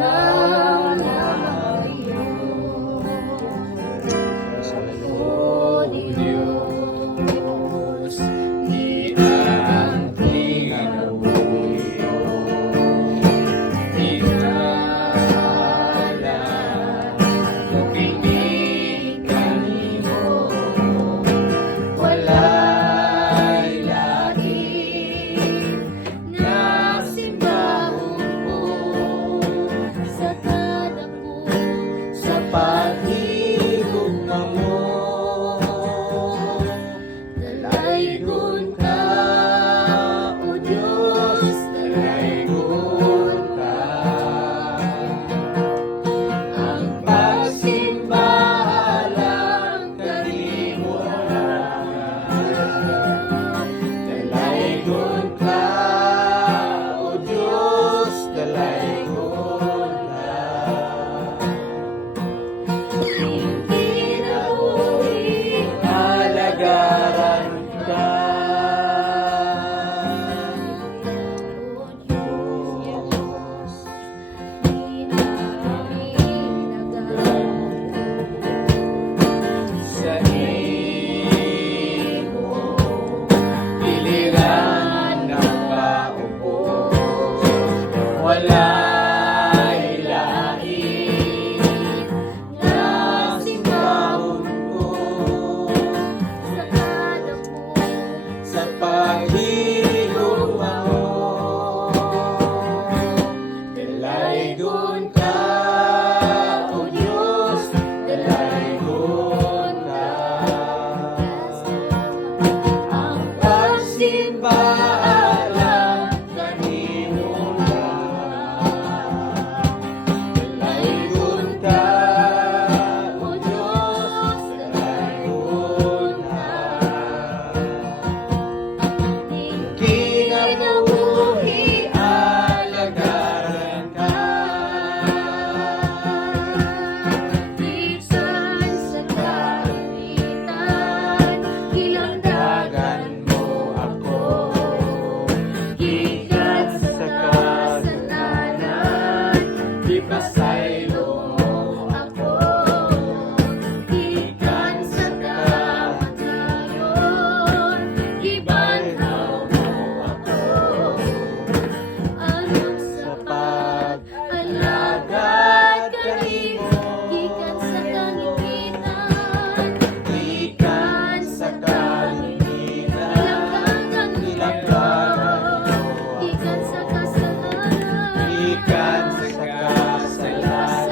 ikaw na ngayon. O Diyos, di ang tinabuyo, ikala kung pinig kanimo, wala'y lain na simbahon ko sa kadako sa paghigugma mo. Dalaygon ka, O Diyos, dalaygon ka. Ang pagsimba alang kanimo lang. Dalaygon ka, O Diyos, dalaygon ka. Hindi na uli alagaran ka. O Diyos, di sa imo piliran ng paupo, wala'y lain na simbahon ko sa kadako sa paghigugma mo. Dalaygon ka, O Diyos, dalaygon ka. Ang pagsimba alang kanimo lang. Dalaygon ka, O Diyos, dalaygon ka. Kinabuhi alagaran ka. Bisan sa kainitan, Ilandagan mo ako, gikan sa kasalanan, ipasaylo mo ako, gikan sa kamatayon, ibanhaw mo ako. Ayon sa pag-alagad kanimo, gikan sa kainitan, gikan sa kalimitan, ilangan mo, gikan sa kasalanan, gikan sa kasalanan,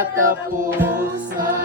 katapusan.